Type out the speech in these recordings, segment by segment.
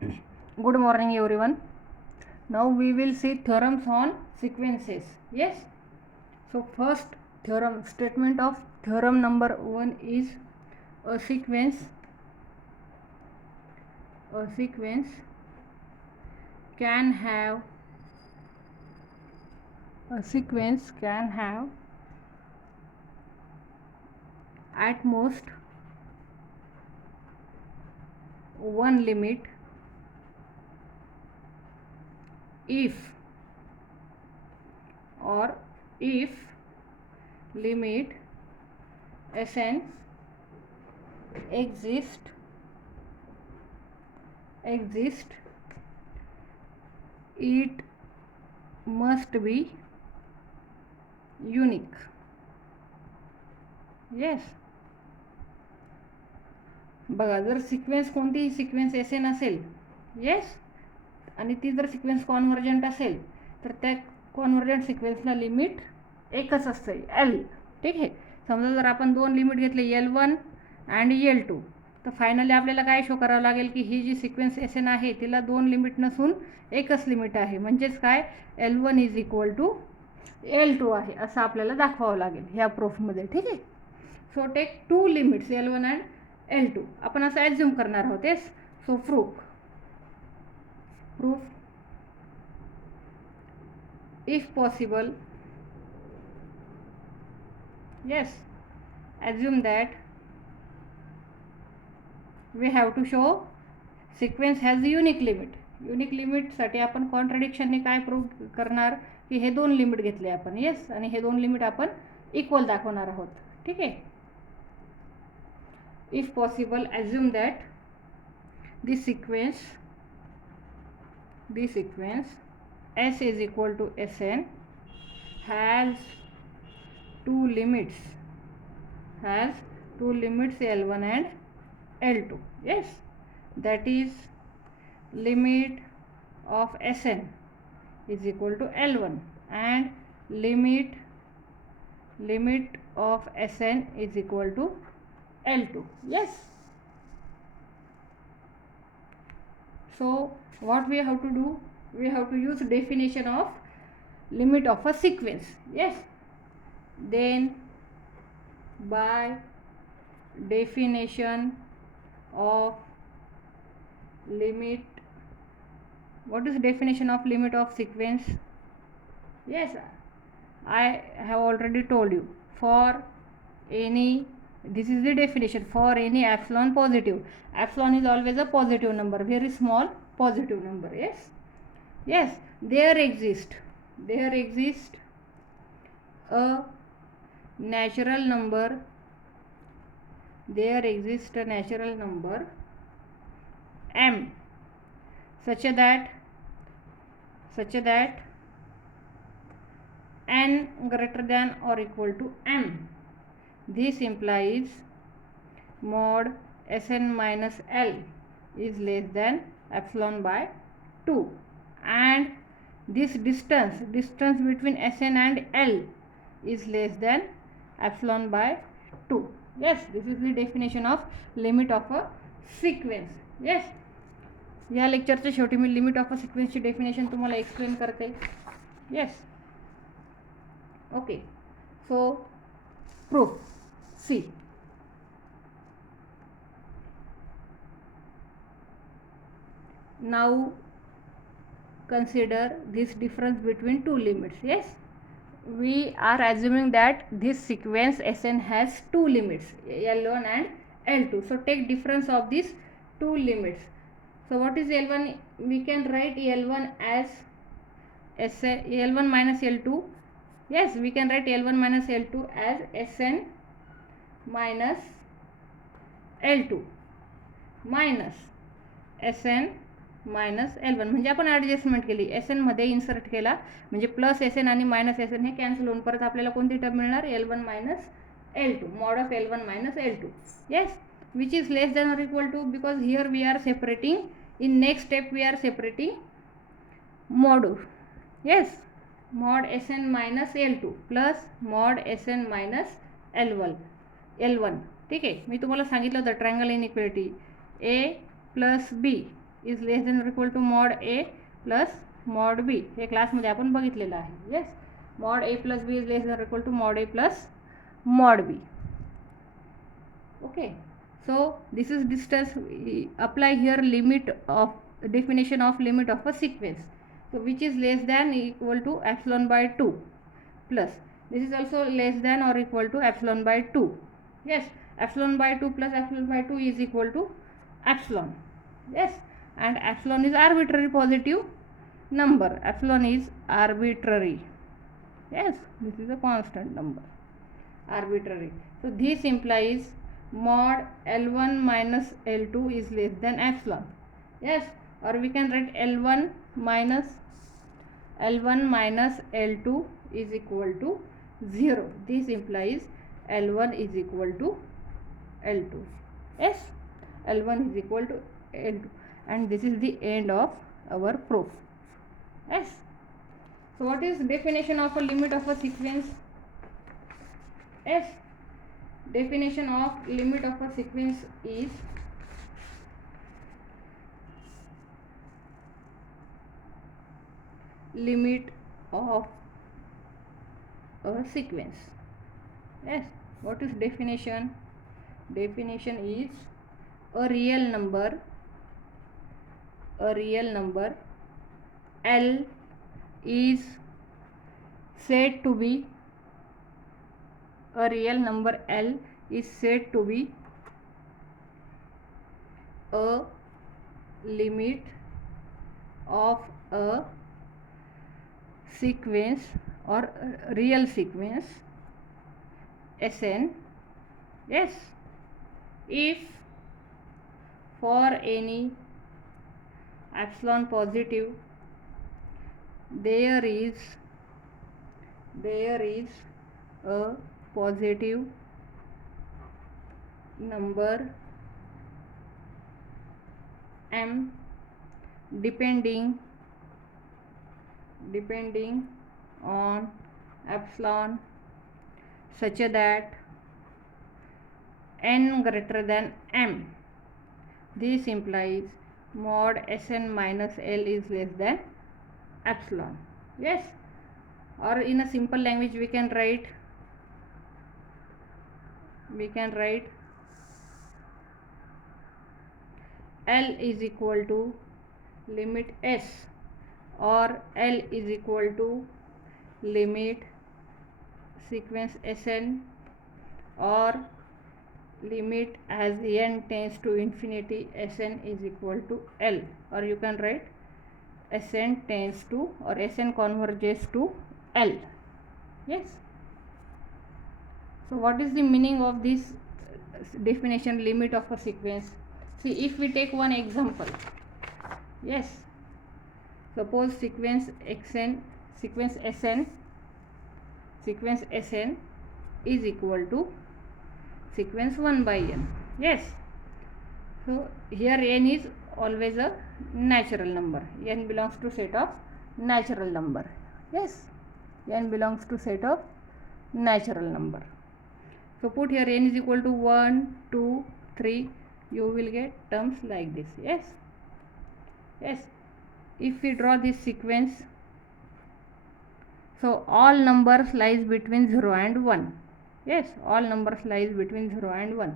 Good morning everyone. Now we will see theorems on sequences. Yes. So first theorem, statement of theorem number 1 is a sequence can have at most one limit if limit Sn exist it must be unique. Yes. बघा, जर sequence कोणतीही sequence Sn असेल, yes, आणि ती जर sequence convergent असेल तर त्या कॉन्व्हर्जंट सिक्वेन्सला लिमिट एकच असते, एल. ठीक आहे. समजा जर आपण दोन लिमिट घेतले, L1 अँड L2, तर फायनली आपल्याला काय शो करावं लागेल की ही जी सिक्वेन्स Sn आहे तिला दोन लिमिट नसून एकच लिमिट आहे, म्हणजेच काय, L1 is equal to L2 आहे असं आपल्याला दाखवावं लागेल ह्या प्रूफमध्ये. ठीक आहे. So take two limits L1 and L2 आपण असं ॲज्युम करणार आहोत. Yes. So proof if possible, yes, assume that we have to show sequence has a unique limit. Unique लिमिटसाठी आपण कॉन्ट्रडिक्शनने काय प्रूव्ह करणार की हे दोन लिमिट घेतले आपण, येस, आणि हे दोन लिमिट आपण इक्वल दाखवणार आहोत. ठीक आहे. If possible assume that this sequence S is equal to Sn has two limits L1 and L2. Yes, that is limit of Sn is equal to L1 and limit of Sn is equal to L2. Yes. So what we have to do, we have to use definition of limit of a sequence. Yes. Then by definition of limit, what is definition of limit of sequence? Yes, I have already told you. For any, this is the definition, for any epsilon positive. Epsilon is always a positive number, very small positive number. Yes. Yes, there exists a natural number, m such that n greater than or equal to m. This implies mod Sn minus L is less than epsilon by 2, and this distance between Sn and L is less than epsilon by 2. Yes, this is the definition of limit of a sequence. Yes, या लेक्चरच्या शेवटी मी limit of a सिक्वेन्सची definition तुम्हाला explain करते. Yes. Okay. So proof C. Now consider this difference between two limits. Yes, we are assuming that this sequence Sn has two limits, L1 and L2. So take difference of these two limits. So what is L1? We can write L1 as L1 minus L2. Yes, we can write L1 minus L2 as Sn minus L2 minus Sn minus L1. म्हणजे आपण adjustment केली, Sn मध्ये insert केला, म्हणजे plus Sn आणि minus Sn हे cancel होऊन परत आपल्याला कोणती टर्म मिळणार, L1 minus L2, mod of L1 minus L2. Yes, which is less than or equal to, because here we are separating, in next step we are separating mod. Yes, mod Sn minus L2 plus mod Sn minus L1. ठीक आहे. मी तुम्हाला सांगितलं होतं triangle inequality A plus B is less than or equal to mod A plus mod B. हे क्लासमध्ये आपण बघितलेलं आहे. Yes, mod A plus B is less than or equal to mod A plus mod B. Okay, so this is distance. Apply here limit of definition of limit of a sequence, so which is less than equal to epsilon by 2 plus this is also less than or equal to epsilon by 2. Yes, epsilon by 2 plus epsilon by 2 is equal to epsilon. Yes, and epsilon is arbitrary positive number. Epsilon is arbitrary. Yes, this is a constant number, arbitrary. So this implies mod L1 minus L2 is less than epsilon. Yes, or we can write L1 minus L2 is equal to 0. This implies L1 is equal to L2. Yes, L1 is equal to L2, and this is the end of our proof. Yes, so what is definition of a limit of a sequence? Yes, definition of limit of a sequence is limit of a sequence. Yes, what is definition? Definition is a real number L is said to be a real number L is said to be a limit of a sequence or real sequence Sn. Yes, if for any epsilon positive there is a positive number m depending on epsilon such that n greater than m. This implies mod Sn minus L is less than epsilon. Yes, or in a simple language we can write L is equal to limit S, or L is equal to limit sequence Sn, or limit as n tends to infinity Sn is equal to L, or you can write Sn tends to or Sn converges to L. Yes, so what is the meaning of this definition limit of a sequence? See, if we take one example, yes, suppose sequence Sn is equal to sequence 1 by n. Yes, so here n is always a natural number. N belongs to set of natural number. Yes, n belongs to set of natural number. So put here n is equal to 1, 2, 3. You will get terms like this. Yes, yes. If we draw this sequence, so all numbers lies between 0 and 1. Yes, all numbers lies between 0 and 1.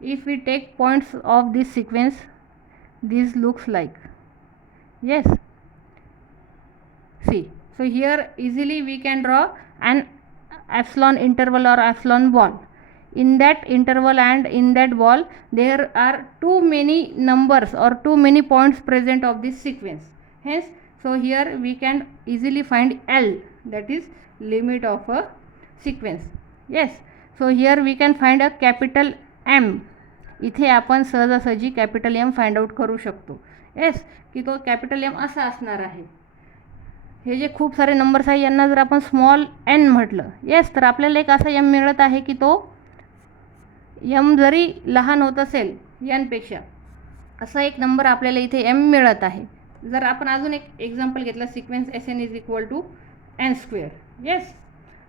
If we take points of this sequence, this looks like, yes, see, so here easily we can draw an epsilon interval or epsilon ball. In that interval and in that ball there are too many numbers or too many points present of this sequence. Hence, so here we can easily find L, that is limit of a sequence. Yes, so here we can find a capital M. इथे आपण सहजासहजी capital M find out करू शकतो. Yes, की तो capital M असा असणार आहे. हे जे खूप सारे नंबर्स आहे यांना जर आपण स्मॉल एन म्हटलं, येस, तर आपल्याला एक असा एम मिळत आहे की तो एम जरी लहान होत असेल एनपेक्षा, असा एक नंबर आपल्याला इथे एम मिळत आहे. जर आपण अजून एक एक्झाम्पल घेतला, sequence S N is equal to N square. Yes,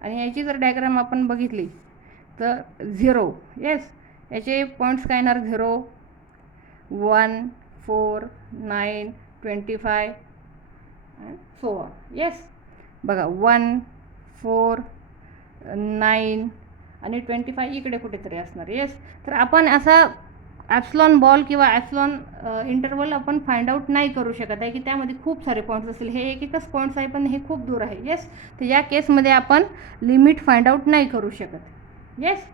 आणि याची जर डायग्राम आपण बघितली तर 0, येस, याचे पॉईंट्स काय येणार, 0, 1, 4, 9, 25 अँड सो ऑन. येस, बघा 1, 4, 9 आणि 25 इकडे कुठेतरी असणार. येस, तर आपण असा ॲप्सलॉन बॉल किंवा ॲप्सलॉन इंटरवल आपण फाइंड आउट नाही करू शकत आहे की त्यामध्ये खूप सारे पॉईंट्स असतील. हे एकच पॉईंट्स आहे पण हे खूप दूर आहे. येस, तर या केसमध्ये आपण लिमिट फाइंड आउट नाही करू शकत. येस,